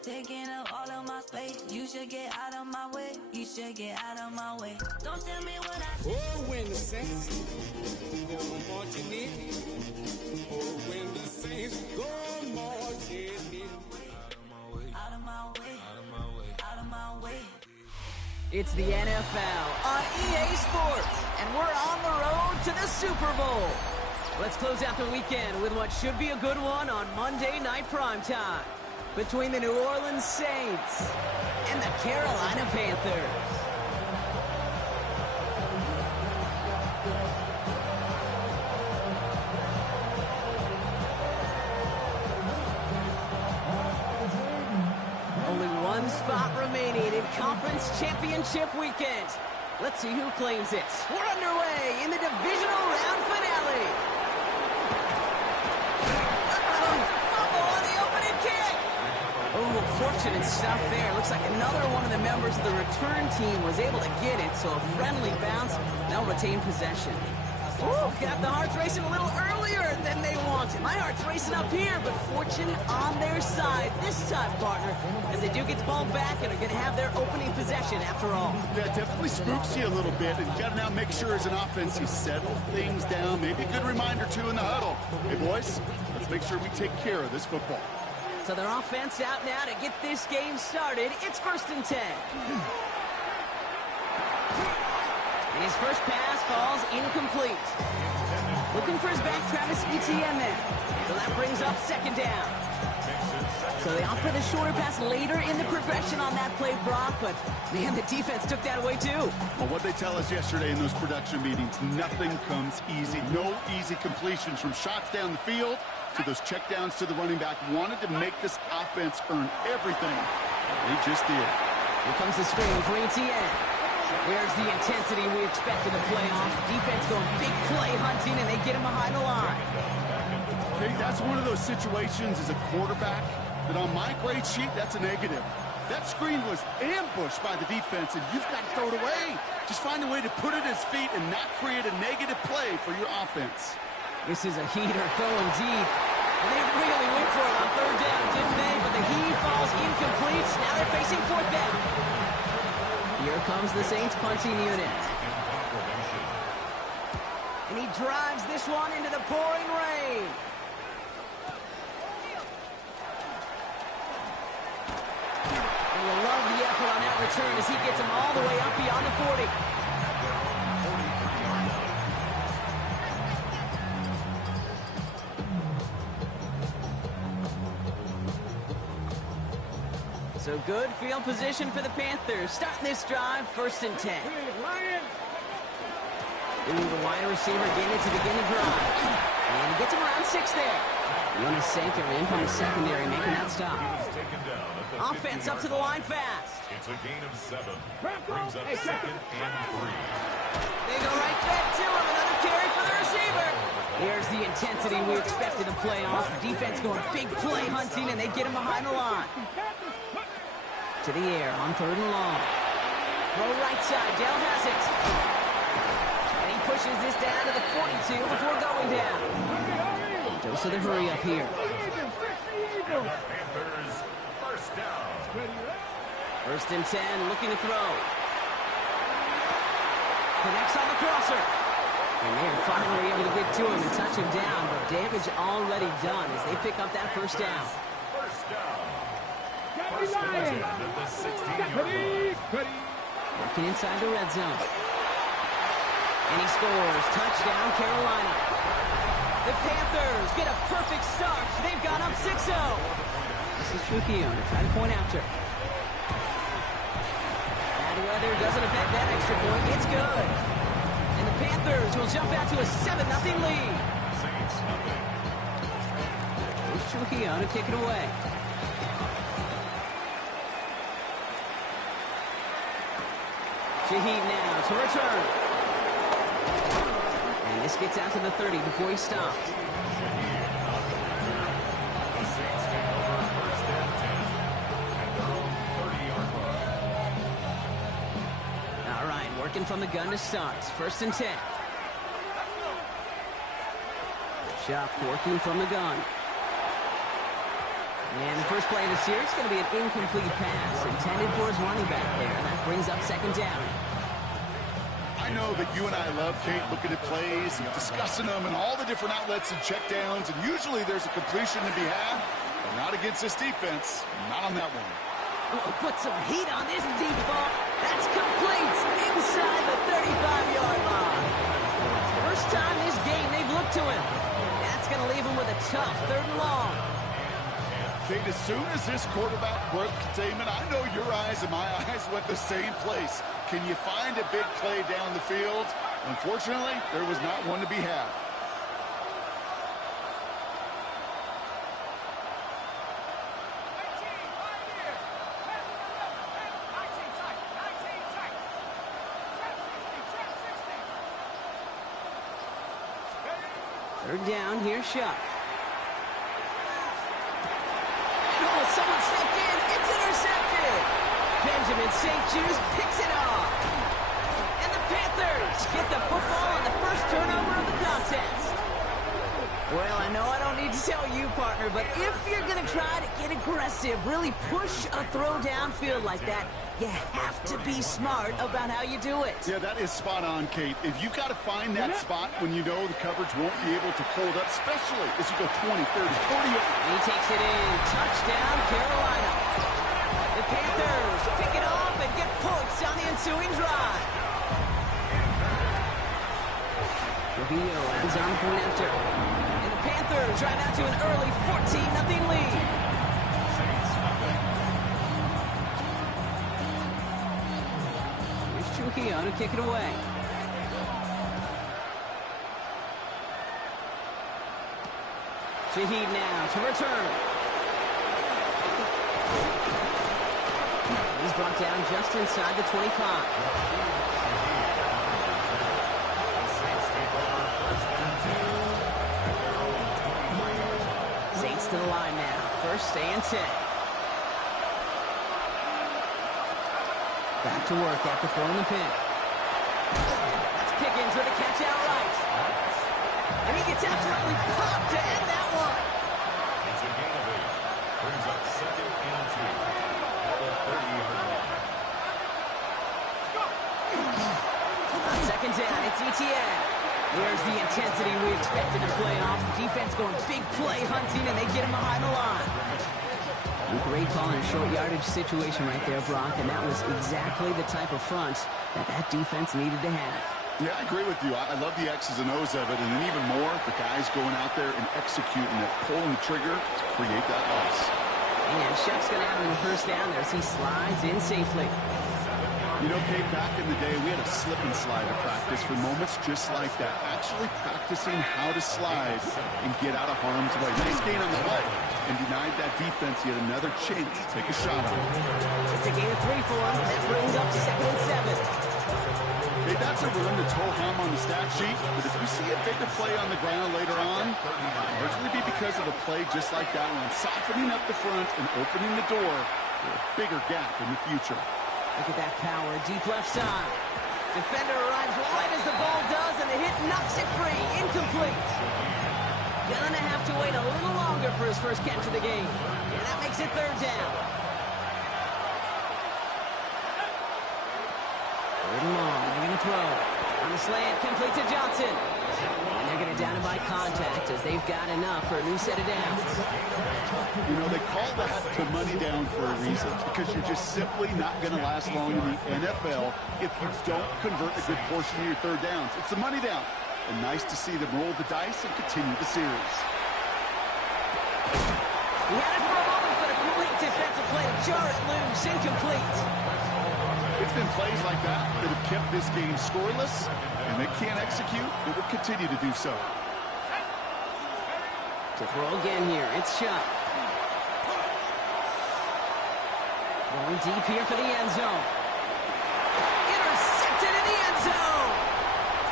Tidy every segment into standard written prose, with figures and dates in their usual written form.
Taking up all of my space. You should get out of my way. You should get out of my way. Don't tell me what I Oh, when the saints go marching in. Oh, when the saints go marching in. out of my way. Out of my way. Out of my way. It's the NFL on EA Sports, and we're on the road to the Super Bowl. Let's close out the weekend with what should be a good one on Monday Night Primetime. Between the New Orleans Saints and the Carolina Panthers. Only one spot remaining in Conference Championship Weekend. Let's see who claims it. We're underway in the divisional round finale. Fumble on the opening kick. Oh, fortunate stuff there. Looks like another one of the members of the return team was able to get it, so a friendly bounce. They'll retain possession. Ooh, got the hearts racing a little earlier than they wanted. My heart's racing up here, but fortune on their side this time, partner, as they do get the ball back and are going to have their opening possession after all. Yeah, it definitely spooks you a little bit, and you got to now make sure as an offense you settle things down. Maybe a good reminder, too, in the huddle. Hey, boys, let's make sure we take care of this football. So their offense out now to get this game started. It's 1st and 10. His first pass falls incomplete. Looking for his back, Travis Etienne there. So that brings up 2nd down. So they opt for the shorter pass later in the progression on that play, Brock, but man, the defense took that away too. Well, what they tell us yesterday in those production meetings, nothing comes easy. No easy completions from shots down the field to those checkdowns to the running back. Wanted to make this offense earn everything. They just did. Here comes the screen for Etienne. Where's the intensity we expect in the playoffs? Defense going big play hunting, and they get him behind the line. Okay, that's one of those situations as a quarterback that on my grade sheet, that's a negative. That screen was ambushed by the defense, and you've got to throw it away. Just find a way to put it at his feet and not create a negative play for your offense. This is a heater throwing deep. And they really went for it on 3rd down, didn't they? But the heave falls incomplete. Now they're facing 4th down. Here comes the Saints punting unit. And he drives this one into the pouring rain. And you'll love the effort on that return as he gets him all the way up beyond the 40. So good field position for the Panthers. Starting this drive, 1st and 10. Ooh, the wide receiver getting it to begin the drive. And he gets him around 6 there. Jonas Sanker in from the secondary, making that stop. Offense up to the line fast. It's a gain of 7. Brings up 2nd and 3. They go right back to him. Another carry for the receiver. Here's the intensity we expected to play off. Defense going big play hunting, and they get him behind the line. To the air on 3rd and long. Throw right side. Dell has it. And he pushes this down to the 42 before going down. Dose of the hurry up here. Panthers, 1st down. 1st and 10, looking to throw. Connects on the crosser. And they're finally able to get to him and touch him down, but damage already done as they pick up that 1st down. 1st down. 1st and 10 at the 16-yard line. Working inside the red zone. And he scores. Touchdown, Carolina. The Panthers get a perfect start. They've gone up 6-0. This is Trujillo to try to point after. Bad weather doesn't affect that extra point. It's good. And the Panthers will jump out to a 7-0 lead. Saints nothing. Here's Trujillo to kick it away. Shaheed now to return. And This gets out to the 30 before he stopped. The Saints take over first and 10 at their own 30-yard line. All right, working from the gun to start. First and 10. Chop working from the gun. And the first play of the series is going to be an incomplete pass intended for his running back there. And that brings up second down. I know that you and I love, Kate, looking at plays and discussing them and all the different outlets and checkdowns. And usually there's a completion to be had, but not against this defense. Not on that one. Oh, put some heat on this deep ball. That's complete inside the 35-yard line. First time this game they've looked to him. That's going to leave him with a tough third and long. Kate, as soon as this quarterback broke containment, I know your eyes and my eyes went the same place. Can you find a big play down the field? Unfortunately, there was not one to be had. Third down, here's Shuck. Oh, someone stepped in. It's intercepted. Benjamin St. Juice picks it off. And the Panthers get the football on the first turnover of the contest. Well, I know I don't need to tell you, partner, but if you're going to try to get aggressive, really push a throw downfield like that, you have to be smart about how you do it. Yeah, that is spot on, Kate. If you've got to find that spot when you know the coverage won't be able to hold up, especially as you go 20, 30, 40. He takes it in. Touchdown, Carolina. The Panthers pick it off and get points on the ensuing drive. Trujillo ends on the point after. And the Panthers drive out to an early 14-0 lead. Saints nothing. Here's Trujillo to kick it away. Shaheed now to return. He's brought down just inside the 25. Saints to the line now. First and 10. Back to work after throwing the pick. That's Pickens with a catch outright. And he gets absolutely popped to end that one. It's a gain of 8. Brings up second and 2 at the 30-yard line. On second down, it's ETN. Where's the intensity we expected in playoffs? The defense going big play hunting, and they get him behind the line. Great call in a short yardage situation right there, Brock, and that was exactly the type of front that defense needed to have. Yeah, I agree with you. I love the X's and O's of it, and then even more, the guys going out there and executing it, pulling the trigger to create that loss. And Shuck's going to have him the first down there as he slides in safely. You know, Kate, back in the day, we had a slip and slide at practice for moments just like that. Actually practicing how to slide and get out of harm's way. Nice gain on the play and denied that defense yet another chance to take a shot on it. It's a gain of 3 for him. That brings up second and 7. Hey, that's a run that's ho-hum on the stat sheet, but if we see a bigger play on the ground later on, it'll largely be because of a play just like that one, softening up the front and opening the door for a bigger gap in the future. Look at that power, deep left side. Defender arrives right as the ball does, and the hit knocks it free. Incomplete. Gonna have to wait a little longer for his first catch of the game. And that makes it third down. Third and long, they're gonna throw. On the slant, complete to Johnson. And they're gonna down him by contact as they've got enough for a new set of downs. You know, they call that the money down for a reason, because you're just simply not going to last long in the NFL if you don't convert a good portion of your third downs. It's the money down. And nice to see them roll the dice and continue the series. He had it for a moment, but a complete defensive play to jar it loose. Incomplete. It's been plays like that that have kept this game scoreless, and they can't execute. It will continue to do so. To throw again here, it's Shuck. Going deep here for the end zone. Intercepted in the end zone.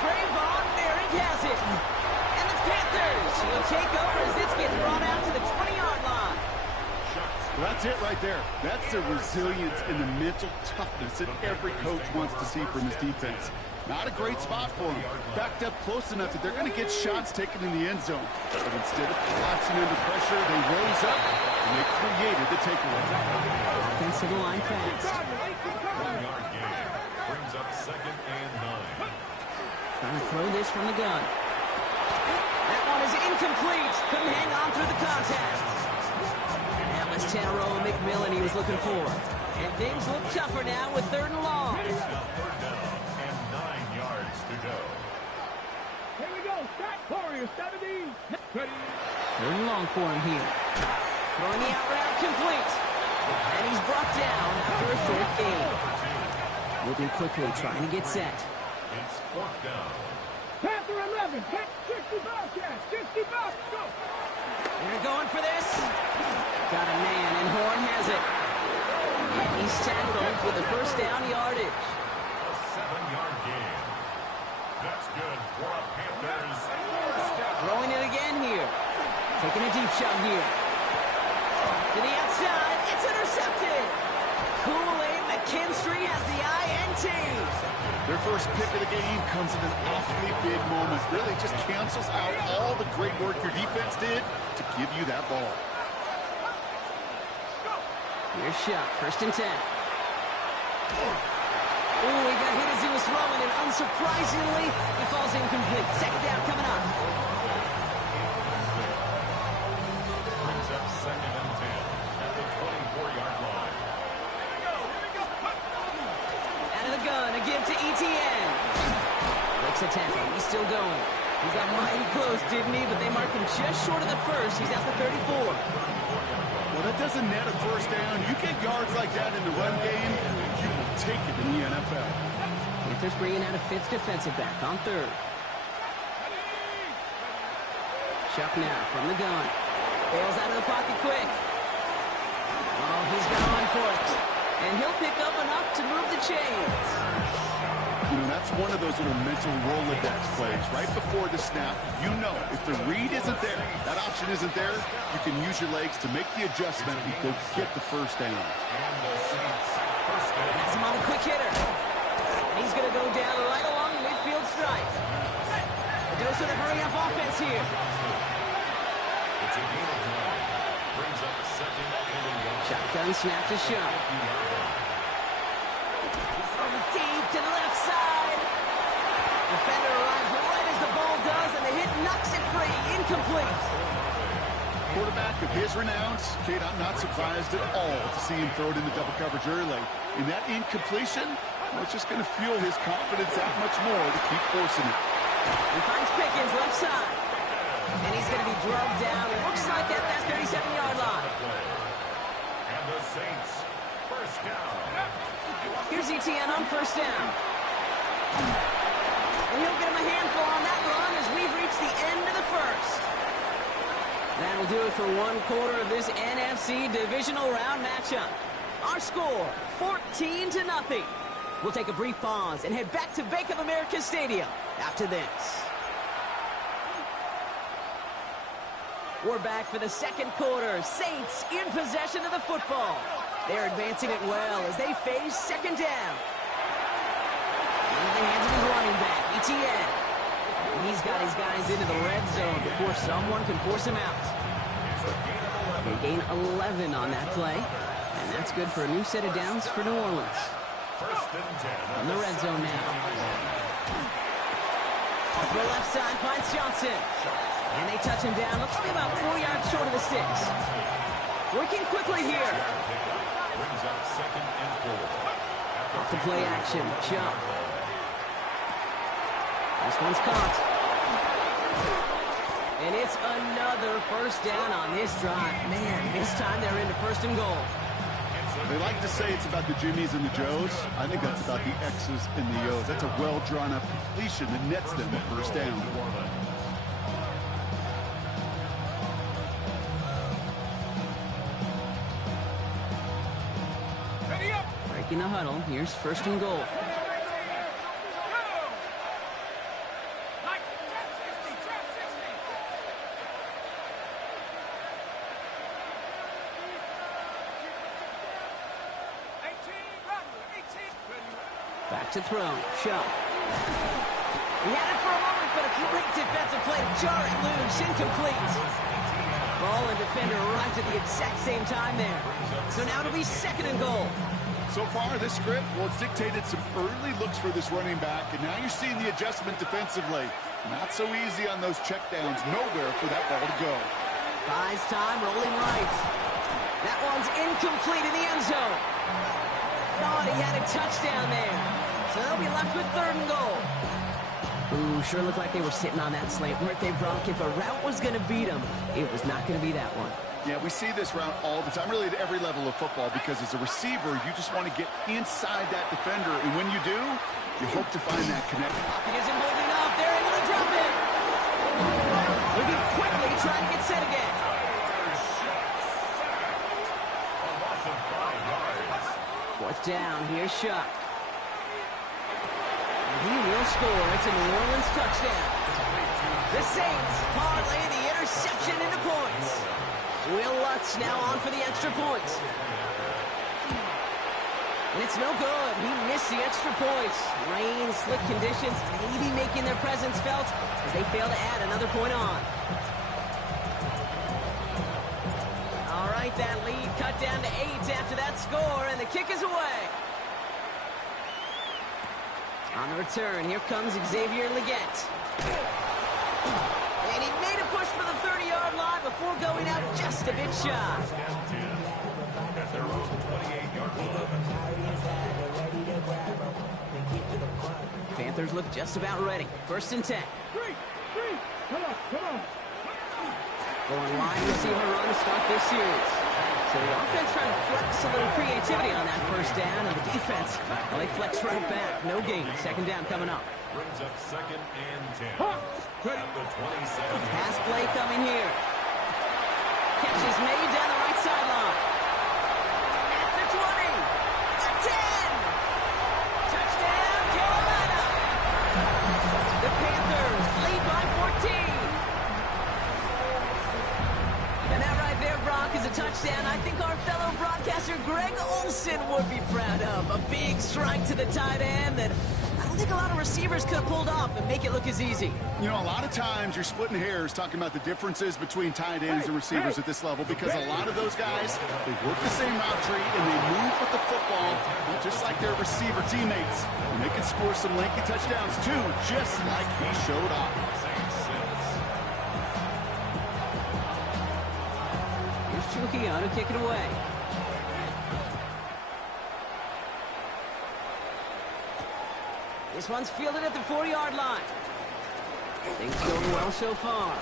Trayvon Merritt Frank has it. And the Panthers will take over as this gets brought out to the 20-yard line. Well, that's it right there. That's the resilience and the mental toughness that every coach wants to see from his defense. Not a great spot for him. Backed up close enough that they're going to get shots taken in the end zone. But instead of collapsing under pressure, they rose up and they created the takeaway. Offensive line fast. 1-yard gain. Brings up 2nd and 9. Trying to throw this from the gun. That one is incomplete. Couldn't hang on through the contact. And that was Tanaroa McMillan he was looking for. And things look tougher now with 3rd and long. It's now 3rd down and 9 yards to go. Here we go. Start Warriors. 70. Ready. 3rd and long for him here. Throwing the out route complete. And he's brought down after a short gain. Moving quickly, trying to get set. It's 4th down. Panther 11. 60 Bobcats. 60 Bobcats. Go. They're going for this. Got a man, and Horn has it. And he's tackled with the 1st down yardage. A 7-yard gain. That's good for a Panthers 1st down. Throwing it again here. Taking a deep shot here. To the outside. It's intercepted. Kool-Aid McKinstry has the INT. Their first pick of the game comes in an awfully big moment. Really just cancels out all the great work your defense did to give you that ball. Here's shot. 1st and 10. Ooh, he got hit as he was throwing, and unsurprisingly, he falls incomplete. 2nd down coming up. Brings up 2nd and 10 at the 24-yard line. Out of the gun, a give to ETN. Breaks a tackle. He's still going. He got mighty close, didn't he? But they marked him just short of the 1st. He's at the 34. Well, that doesn't net a 1st down. You get yards like that in the run game, you will take it in the NFL. Panthers bringing out a 5th defensive back on 3rd. Chuck now from the gun. Bails out of the pocket quick. Oh, he's going for it. And he'll pick up enough to move the chains. You know, that's one of those little mental Rolodex plays. Right before the snap, you know if the read isn't there, that option isn't there, you can use your legs to make the adjustment and go get the 1st down. And the Saints 1st down. That's him on a quick hitter. And he's going to go down right along the midfield stripe. A dose of the hurry-up offense here. It's a gain of 9. Brings up 2nd and 1. Shotgun snap to Show. He's over deep to the left side. Defender arrives right as the ball does, and the hit knocks it free. Incomplete. Quarterback of his renown, Kate, I'm not surprised at all to see him throw it into double coverage early. And that incompletion, well, it's just going to fuel his confidence that much more to keep forcing it. He finds Pickens left side. And he's going to be drugged down. It looks like at that 37-yard line. And the Saints 1st down. Here's ETN on 1st down. And he'll get him a handful on that run as we've reached the end of the 1st. That'll do it for 1 quarter of this NFC divisional round matchup. Our score, 14-0. We'll take a brief pause and head back to Bank of America Stadium after this. We're back for the 2nd quarter. Saints in possession of the football. They're advancing it well as they face 2nd down. Into the hands of his running back, ETN. He's got his guys into the red zone before someone can force him out. They gain 11 on that play, and that's good for a new set of downs for New Orleans. 1st and 10. On the red zone now. Off the left side finds Johnson. And they touch him down. Looks to be about 4 yards short of the 6. Working quickly here. Brings up 2nd and 4. Off the play action. Jump. This one's caught. And it's another 1st down on this drive. Man, this time they're into 1st and goal. They like to say it's about the Jimmies and the Joes. I think that's about the X's and the O's. That's a well-drawn-up completion that nets them the 1st down. Breaking the huddle. Here's 1st and goal. Back to throw. Show. He had it for a moment, but a great defensive play to jar it loose. Incomplete. Ball and defender arrived at the exact same time there. So now it'll be 2nd and goal. So far, this script, well, it's dictated some early looks for this running back, and now you're seeing the adjustment defensively. Not so easy on those checkdowns. Nowhere for that ball to go. Buys time, rolling right. That one's incomplete in the end zone. Thought he had a touchdown there. So they'll be left with 3rd and goal. Ooh, sure looked like they were sitting on that slant, weren't they, Brock? If a route was going to beat them, it was not going to be that one. Yeah, we see this route all the time, really at every level of football, because as a receiver, you just want to get inside that defender, and when you do, you hope to find that connection. Pocket isn't holding up. They're able to drop it. Moving quickly, trying to get set again. Fourth down, here's Shuck. He will score. It's a New Orleans touchdown. The Saints parlay the interception into points. Will Lutz now on for the extra point. And it's no good. He missed the extra points. Rain, slick conditions, maybe making their presence felt as they fail to add another point on. All right, that lead cut down to 8 after that score, and the kick is away. On the return, here comes Xavier Leggett. And he made a push for the 30-yard line before going out just a bit shy. At their own 28-yard line. Panthers look just about ready. 1st and 10. Come on. Going wide receiver run to start this series. So the offense trying to flex a little creativity on that 1st down, and the defense, well, they flex right back. No gain. 2nd down coming up. Brings up 2nd and 10. At the 27. Pass play coming here. Catch is made down the right sideline. At the 20. The 10. Touchdown, Carolina. The Panthers lead by 14. And that right there, Brock, is a touchdown I think our fellow broadcaster Greg Olsen would be proud of. A big strike to the tight end that I don't think a lot of receivers could have pulled off and make it look as easy. You know, a lot of times you're splitting hairs talking about the differences between tight ends and receivers at this level, because a lot of those guys, they work the same route tree and they move with the football just like their receiver teammates. And they can score some lengthy touchdowns too, just like he showed off. Here's Trujillo to kick it away. This one's fielded at the 40-yard line. Things going well so far.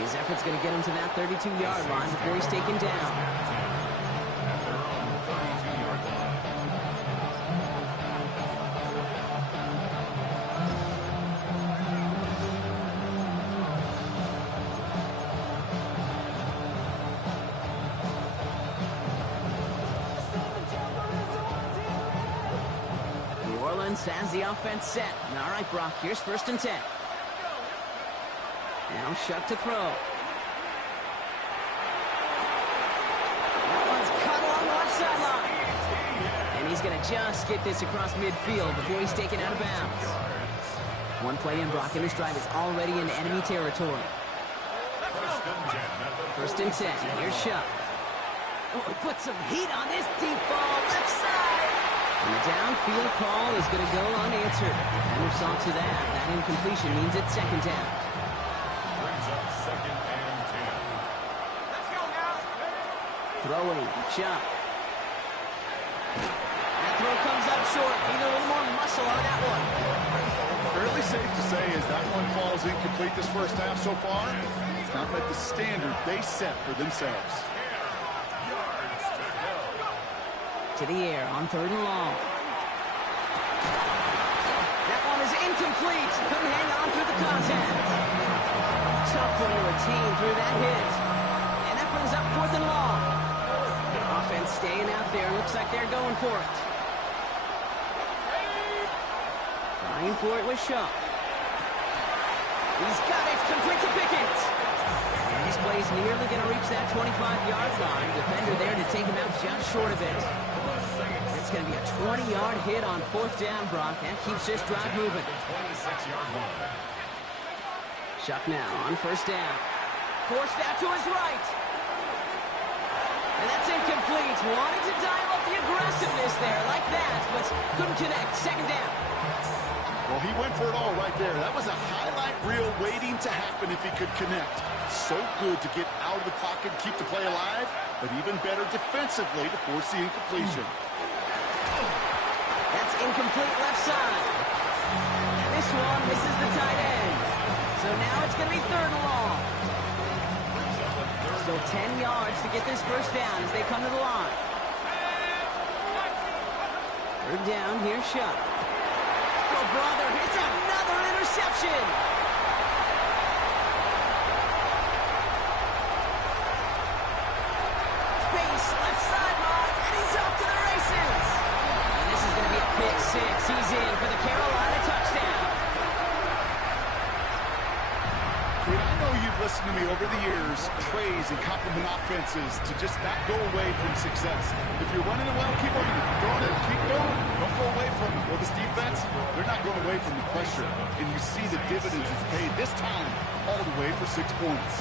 His effort's going to get him to that 32-yard line before he's taken down. Has the offense set. All right, Brock, here's 1st and 10. Now Shuck to throw. That one's cut along the left sideline. And he's going to just get this across midfield before he's taken out of bounds. One play in, Brock, and this drive is already in enemy territory. 1st and 10. Here's Shuck. Oh, he put some heat on this deep ball. Left side. And the downfield call is going to go unanswered. Defender saw to that. That incompletion means it's 2nd down. Brings up 2nd and 10. Let's go now. Throwing, Chuck. That throw comes up short. Need a little more muscle on that one. Fairly safe to say as that one falls incomplete this 1st half so far, it's not met the standard they set for themselves. To the air on 3rd and long. That one is incomplete. Couldn't hang on through the contact. Tough one to retain through that hit. And that brings up 4th and long. Offense staying out there. Looks like they're going for it. Trying for it with Shuck. He's got it. Complete to Pickett. And this play's He's nearly going to reach that 25-yard line. Defender there to take him out just short of it. It's going to be a 20-yard hit on 4th down, Brock. That keeps this drive moving. 26-yard line. Shuck now on 1st down. Forced out to his right. And that's incomplete. Wanted to dial up the aggressiveness there like that, but couldn't connect. 2nd down. Well, he went for it all right there. That was a highlight reel waiting to happen if he could connect. So good to get out of the pocket and keep the play alive, but even better defensively to force the incompletion. That's incomplete left side. This one misses the tight end. So now it's going to be 3rd and long. So 10 yards to get this 1st down as they come to the line. 3rd down, here's Shuck. Oh, brother, it's another interception. Space, left sideline, and he's off to the races. And this is going to be a pick 6. He's in for the Carolina touchdown. I know you've listened to me over the years praise and compliment offenses to just not go away from success. If you're running it well, keep running. If you're throwing it, keep going. Don't go away from it. Well, this defense, they're not going away from the pressure. And you see the dividends it's paid this time all the way for 6 points.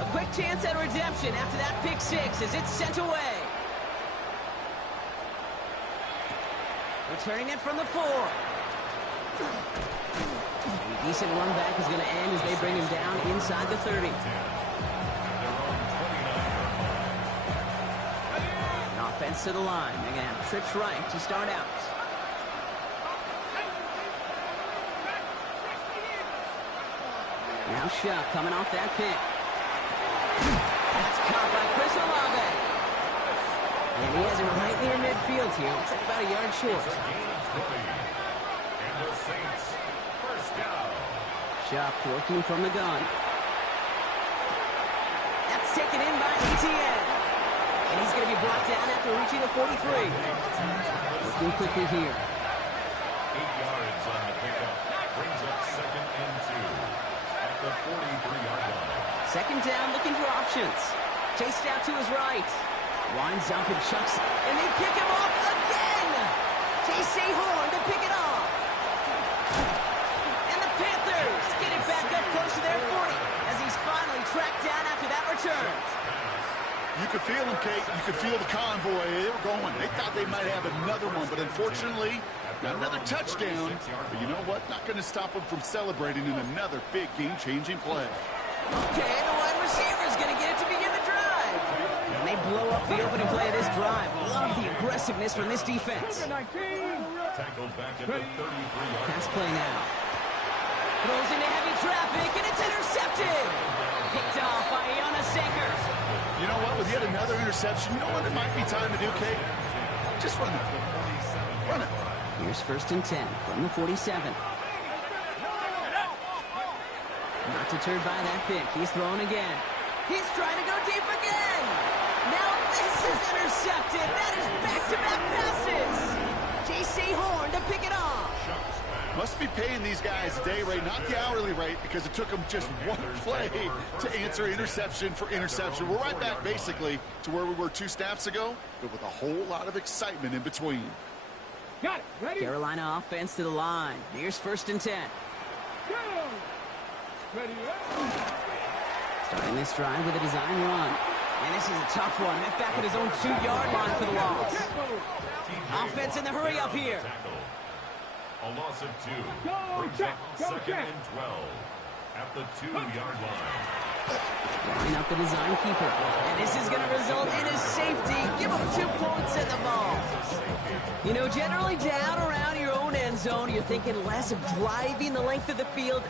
A quick chance at redemption after that pick 6 as it's sent away. Returning it from the 4. A decent run back is going to end as they bring him down inside the 30. An offense to the line. They're going to have trips right to start out. Now Shuck coming off that pick. That's caught by Chris Olave. And he has it right near midfield here. Looks like about a yard short. And the Saints, 1st down. Shuck working from the gun. That's taken in by ETN. And he's going to be brought down after reaching the 43. Looking quickly here. 8 yards on the pickup. Brings up 2nd and 2 at the 43-yard line. 2nd down, looking for options. Chased out to his right. Winds up and chucks, and they pick him off again! J.C. Horn to pick it off. And the Panthers get it back up close to their 40 as he's finally tracked down after that return. You could feel them, Kate. You could feel the convoy. They were going. They thought they might have another one, but unfortunately, not another touchdown. But you know what? Not going to stop them from celebrating in another big game-changing play. Okay, the wide receiver's going to get it to begin the drive. And they blow up the opening play of this drive. Love the aggressiveness from this defense. Tackled back at the 33-yard Pass play now. Throws into heavy traffic, and it's intercepted. Picked off by Iona Saker. You know what? With yet another interception, you know what it might be time to do, Kate? Just run it. Run it. Here's 1st and 10 from the 47. Not deterred by that pick. He's throwing again. He's trying to go deep again. Now this is intercepted. That is back-to-back passes. J.C. Horn to pick it off. Must be paying these guys a day rate, not the hourly rate, because it took them just one play to answer interception for interception. We're right back, basically, to where we were 2 snaps ago, but with a whole lot of excitement in between. Got it. Ready? Carolina offense to the line. Here's 1st and 10. Go. Ready. Starting this drive with a design run. And this is a tough one. Met back at his own 2-yard line for the loss. Offense in the hurry up here. A loss of 2. Go, Brings check, up go, 2nd check. and 12 at the 2-yard line. Line up the design keeper. And this is going to result in a safety. Give him 2 points in the ball. You know, generally down around your own end zone, you're thinking less of driving the length of the field.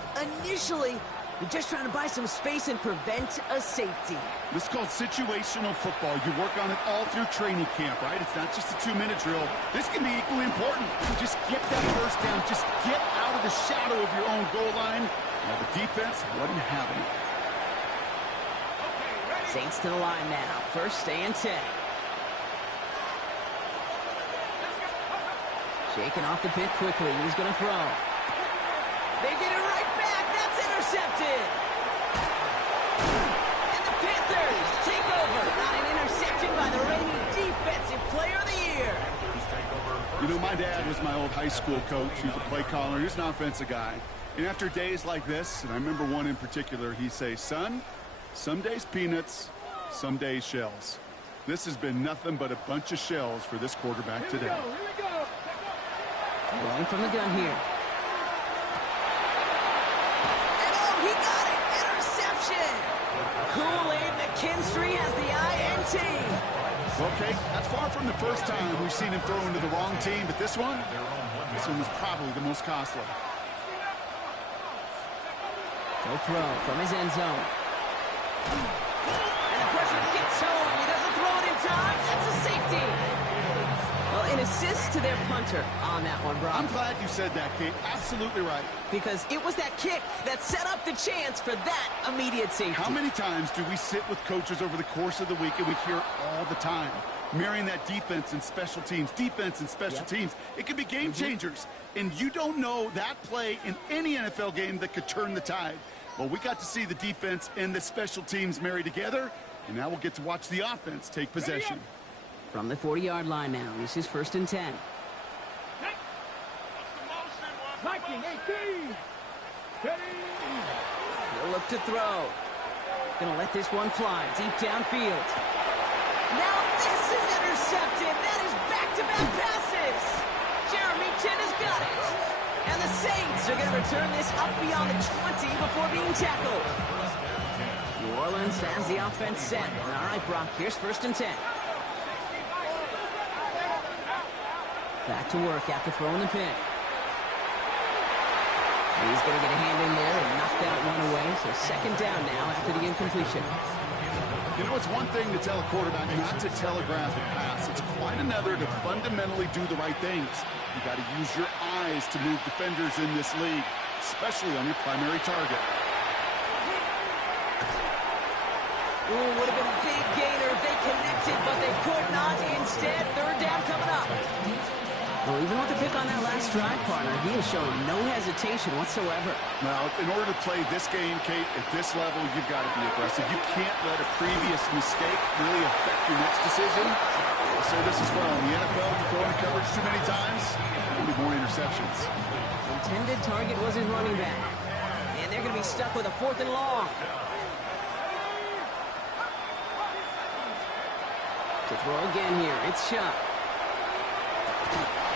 Initially, you're just trying to buy some space and prevent a safety. This is called situational football. You work on it all through training camp, right? It's not just a 2-minute drill. This can be equally important. Just get that 1st down. Just get out of the shadow of your own goal line. Now the defense wasn't having it. Saints to the line now. 1st and 10. Shaking off the pit quickly. He's going to throw. They get it right back. That's intercepted. And the Panthers take over on an interception by the reigning Defensive Player of the Year. You know, my dad was my old high school coach. He was a play caller. He was an offensive guy. And after days like this, and I remember one in particular, he'd say, son, some days peanuts, some days shells. This has been nothing but a bunch of shells for this quarterback today. Here we go. Rolling from the gun here. And oh, he got it! Interception! Kool-Aid McKinstry has the INT. Okay, that's far from the first time we've seen him throw into the wrong team, but this one was probably the most costly. No throw from his end zone. And the pressure gets home. He doesn't throw it in time. That's a safety. Well, an assist to their punter on that one, Brock. I'm glad you said that, Kate. Absolutely right. Because it was that kick that set up the chance for that immediate safety. How many times do we sit with coaches over the course of the week and we hear all the time, marrying that defense and special teams, teams. It could be game changers. And you don't know that play in any NFL game that could turn the tide. Well, we got to see the defense and the special teams marry together, and now we'll get to watch the offense take possession. From the 40-yard line now, this is 1st and 10. 19, 18. He'll look to throw. Gonna let this one fly deep downfield. Now this is intercepted. That is back-to-back passes. Jeremy Chin has got it. And the Saints are going to return this up beyond the 20 before being tackled. New Orleans has the offense set. All right, Brock, here's 1st and 10. Back to work after throwing the pick. He's going to get a hand in there and knock that one away. So 2nd down now after the incompletion. You know, it's one thing to tell a quarterback not to telegraph a pass. It's quite another to fundamentally do the right things. You got to use your eyes to move defenders in this league, especially on your primary target. Ooh, would have been a big gainer if they connected, but they could not. Instead, 3rd down coming up. Well, even with the pick on that last drive, partner, he is showing no hesitation whatsoever. Well, in order to play this game, Kate, at this level, you've got to be aggressive. You can't let a previous mistake really affect your next decision. I'll say this as well. In the NFL, if you throw into coverage too many times, there'll be more interceptions. Intended target was his running back. And they're going to be stuck with a 4th and long. To throw again here, it's Shuck.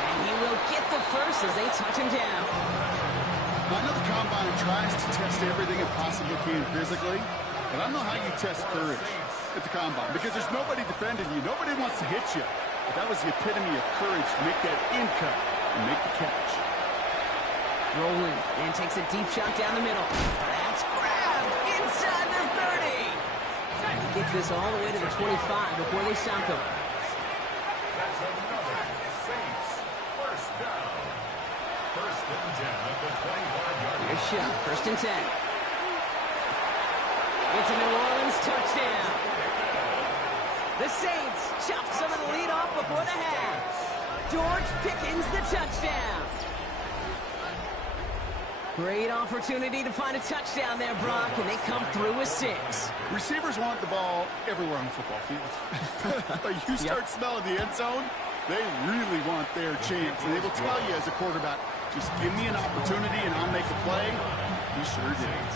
And he will get the first as they touch him down. I know the Combine tries to test everything it possibly can physically, but I don't know how you test courage at the Combine, because there's nobody defending you. Nobody wants to hit you. But that was the epitome of courage to make that in cut and make the catch. Rolling and takes a deep shot down the middle. That's grabbed inside the 30. He gets this all the way to the 25 before they stop him. That's another Saints first down. 1st and 10 at the 25-yard line. Here's Shuck, 1st and 10. It's a New Orleans touchdown. The Saints chop some of the lead off before the half. George Pickens the touchdown. Great opportunity to find a touchdown there, Brock, and they come through with 6. Receivers want the ball everywhere on the football field. But you start smelling the end zone, they really want their chance. And they will tell you as a quarterback, just give me an opportunity and I'll make a play. He sure did.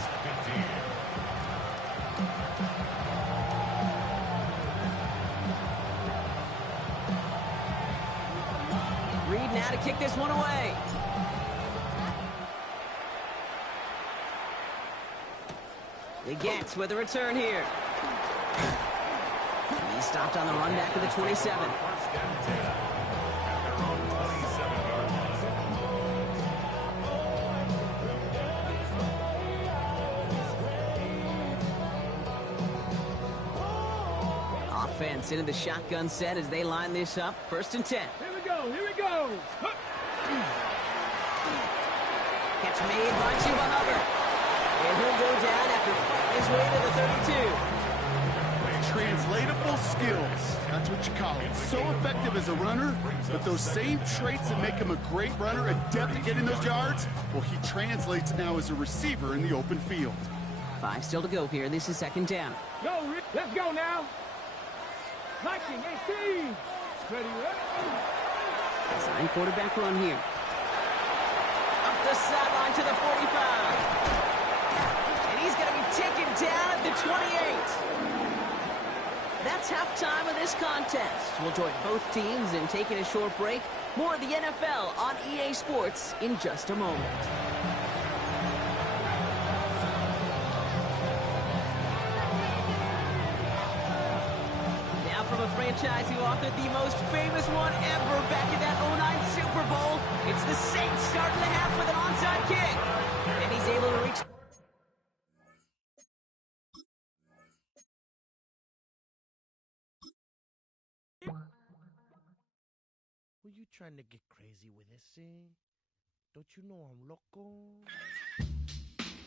Reed now to kick this one away. He gets with a return here. He stopped on the run back to the 27. 1st and 10 at their own 27-yard line. Offense into the shotgun set as they line this up. 1st and 10. Here we go. Here we go. Catch made by Chuba Hubbard. And he'll go down after fighting his way to the 32. Untranslatable skills. That's what you call it. So effective as a runner, but those same traits that make him a great runner, adept at getting those yards, well, he translates now as a receiver in the open field. 5 still to go here. This is second down. Go, Rick. Let's go now. Liking 18. Ready, Design quarterback run here. Up the sideline to the 45. And he's going to be taken down at the 28. That's halftime of this contest. We'll join both teams in taking a short break. More of the NFL on EA Sports in just a moment. Now from a franchise who authored the most famous one ever back in that 09 Super Bowl, it's the Saints starting the half with an onside kick. And he's able to reach... Were you trying to get crazy with this, eh? Don't you know I'm loco?